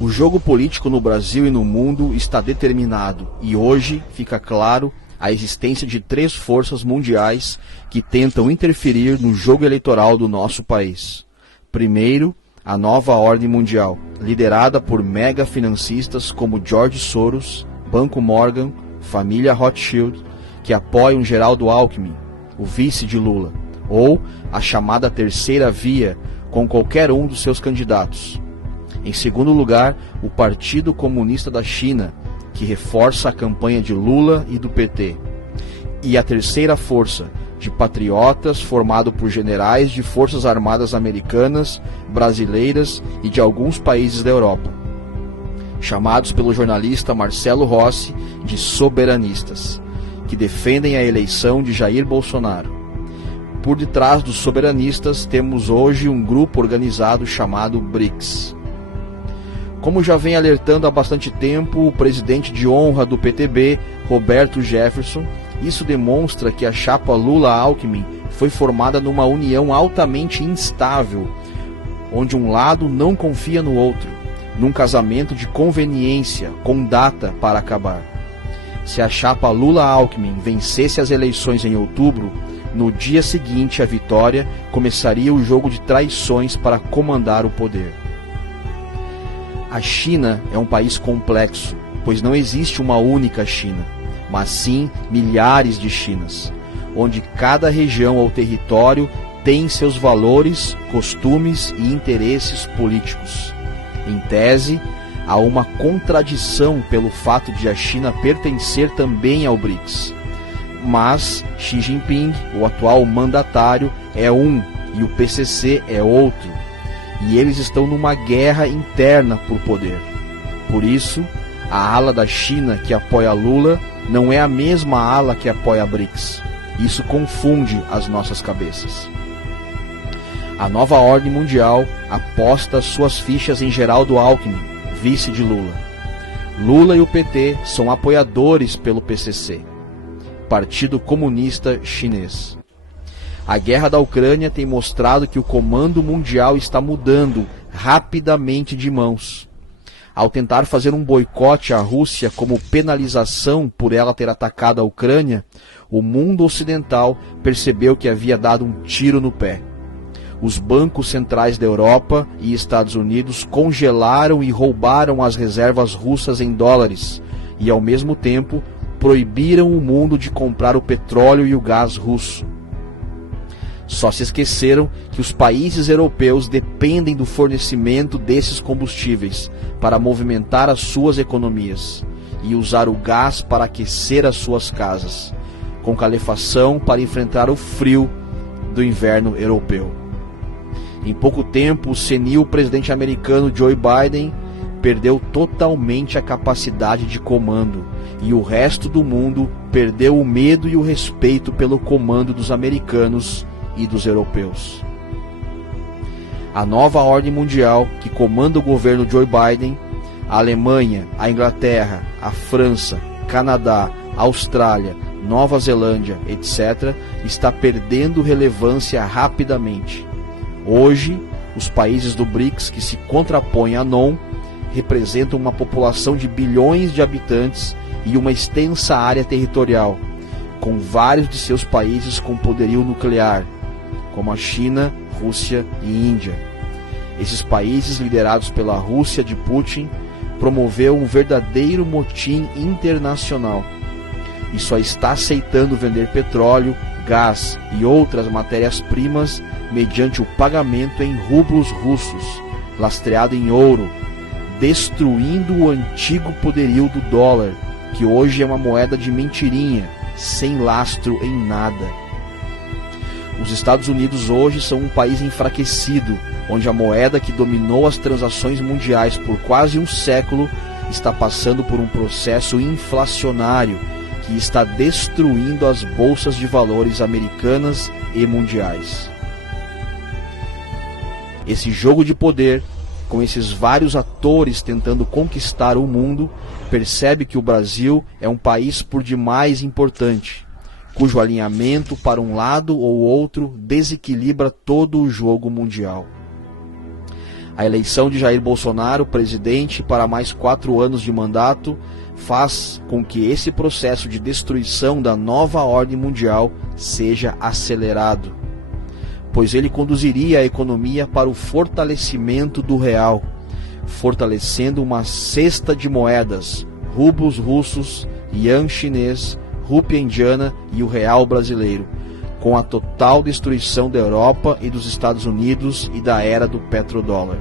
O jogo político no Brasil e no mundo está determinado, e hoje fica claro a existência de 3 forças mundiais que tentam interferir no jogo eleitoral do nosso país. Primeiro, a nova ordem mundial, liderada por mega financistas como George Soros, Banco Morgan, família Rothschild, que apoiam Geraldo Alckmin, o vice de Lula, ou a chamada terceira via, com qualquer um dos seus candidatos. Em segundo lugar, o Partido Comunista da China, que reforça a campanha de Lula e do PT. E a terceira força, de patriotas formado por generais de forças armadas americanas, brasileiras e de alguns países da Europa, chamados pelo jornalista Marcelo Rossi de soberanistas, que defendem a eleição de Jair Bolsonaro. Por detrás dos soberanistas temos hoje um grupo organizado chamado BRICS. Como já vem alertando há bastante tempo o presidente de honra do PTB, Roberto Jefferson, isso demonstra que a chapa Lula-Alckmin foi formada numa união altamente instável, onde um lado não confia no outro, num casamento de conveniência, com data para acabar. Se a chapa Lula-Alckmin vencesse as eleições em outubro, no dia seguinte à vitória começaria o jogo de traições para comandar o poder. A China é um país complexo, pois não existe uma única China, mas sim milhares de Chinas, onde cada região ou território tem seus valores, costumes e interesses políticos. Em tese, há uma contradição pelo fato de a China pertencer também ao BRICS. Mas Xi Jinping, o atual mandatário, é um e o PCC é outro. E eles estão numa guerra interna por poder. Por isso, a ala da China que apoia Lula não é a mesma ala que apoia a BRICS. Isso confunde as nossas cabeças. A nova ordem mundial aposta suas fichas em Geraldo Alckmin, vice de Lula. Lula e o PT são apoiadores pelo PCC, Partido Comunista Chinês. A guerra da Ucrânia tem mostrado que o comando mundial está mudando rapidamente de mãos. Ao tentar fazer um boicote à Rússia como penalização por ela ter atacado a Ucrânia, o mundo ocidental percebeu que havia dado um tiro no pé. Os bancos centrais da Europa e Estados Unidos congelaram e roubaram as reservas russas em dólares e, ao mesmo tempo, proibiram o mundo de comprar o petróleo e o gás russo. Só se esqueceram que os países europeus dependem do fornecimento desses combustíveis para movimentar as suas economias e usar o gás para aquecer as suas casas, com calefação para enfrentar o frio do inverno europeu. Em pouco tempo, o senil presidente americano Joe Biden perdeu totalmente a capacidade de comando e o resto do mundo perdeu o medo e o respeito pelo comando dos americanos e dos europeus. A nova ordem mundial que comanda o governo Joe Biden, a Alemanha, a Inglaterra, a França, Canadá, Austrália, Nova Zelândia, etc., está perdendo relevância rapidamente. Hoje, os países do BRICS que se contrapõem à NOM representam uma população de bilhões de habitantes e uma extensa área territorial, com vários de seus países com poderio nuclear, como a China, Rússia e Índia. Esses países, liderados pela Rússia de Putin, promoveu um verdadeiro motim internacional e só está aceitando vender petróleo, gás e outras matérias-primas mediante o pagamento em rublos russos, lastreado em ouro, destruindo o antigo poderio do dólar, que hoje é uma moeda de mentirinha, sem lastro em nada. Os Estados Unidos hoje são um país enfraquecido, onde a moeda que dominou as transações mundiais por quase um século está passando por um processo inflacionário que está destruindo as bolsas de valores americanas e mundiais. Esse jogo de poder, com esses vários atores tentando conquistar o mundo, percebe que o Brasil é um país por demais importante, cujo alinhamento para um lado ou outro desequilibra todo o jogo mundial. A eleição de Jair Bolsonaro, presidente, para mais 4 anos de mandato, faz com que esse processo de destruição da nova ordem mundial seja acelerado, pois ele conduziria a economia para o fortalecimento do real, fortalecendo uma cesta de moedas, rublos russos, ian chinês, rúpia indiana e o real brasileiro, com a total destruição da Europa e dos Estados Unidos e da era do petrodólar.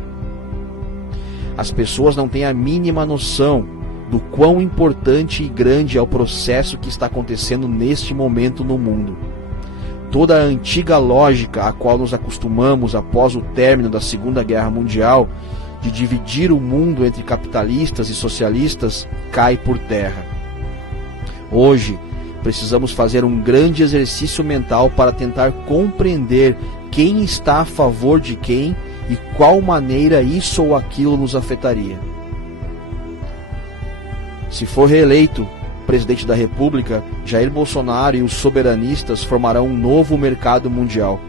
As pessoas não têm a mínima noção do quão importante e grande é o processo que está acontecendo neste momento no mundo. Toda a antiga lógica a qual nos acostumamos após o término da Segunda Guerra Mundial, de dividir o mundo entre capitalistas e socialistas, cai por terra. Hoje, precisamos fazer um grande exercício mental para tentar compreender quem está a favor de quem e qual maneira isso ou aquilo nos afetaria. Se for reeleito presidente da República, Jair Bolsonaro e os soberanistas formarão um novo mercado mundial,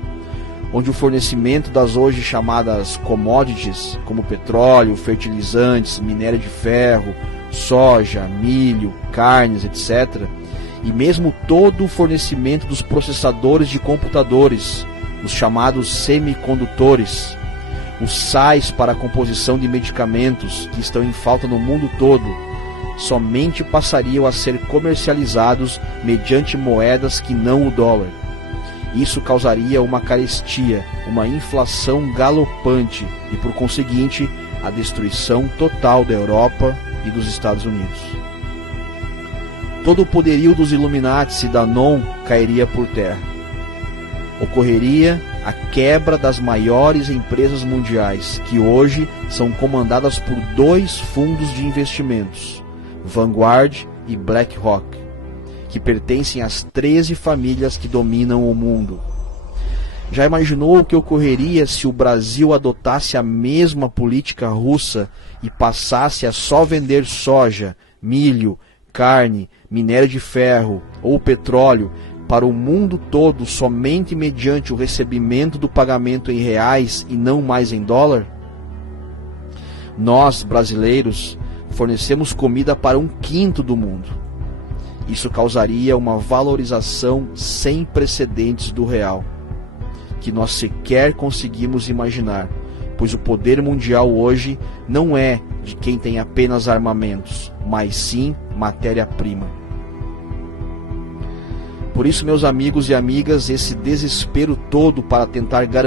onde o fornecimento das hoje chamadas commodities, como petróleo, fertilizantes, minério de ferro, soja, milho, carnes, etc., e mesmo todo o fornecimento dos processadores de computadores, os chamados semicondutores, os sais para a composição de medicamentos que estão em falta no mundo todo, somente passariam a ser comercializados mediante moedas que não o dólar. Isso causaria uma carestia, uma inflação galopante e, por conseguinte, a destruição total da Europa e dos Estados Unidos. Todo o poderio dos Illuminati e da NON cairia por terra. Ocorreria a quebra das maiores empresas mundiais, que hoje são comandadas por 2 fundos de investimentos, Vanguard e BlackRock, que pertencem às 13 famílias que dominam o mundo. Já imaginou o que ocorreria se o Brasil adotasse a mesma política russa e passasse a só vender soja, milho, carne, minério de ferro ou petróleo para o mundo todo somente mediante o recebimento do pagamento em reais e não mais em dólar? Nós, brasileiros, fornecemos comida para 1/5 do mundo. Isso causaria uma valorização sem precedentes do real, que nós sequer conseguimos imaginar, pois o poder mundial hoje não é de quem tem apenas armamentos, mas sim matéria-prima. Por isso, meus amigos e amigas, esse desespero todo para tentar garantir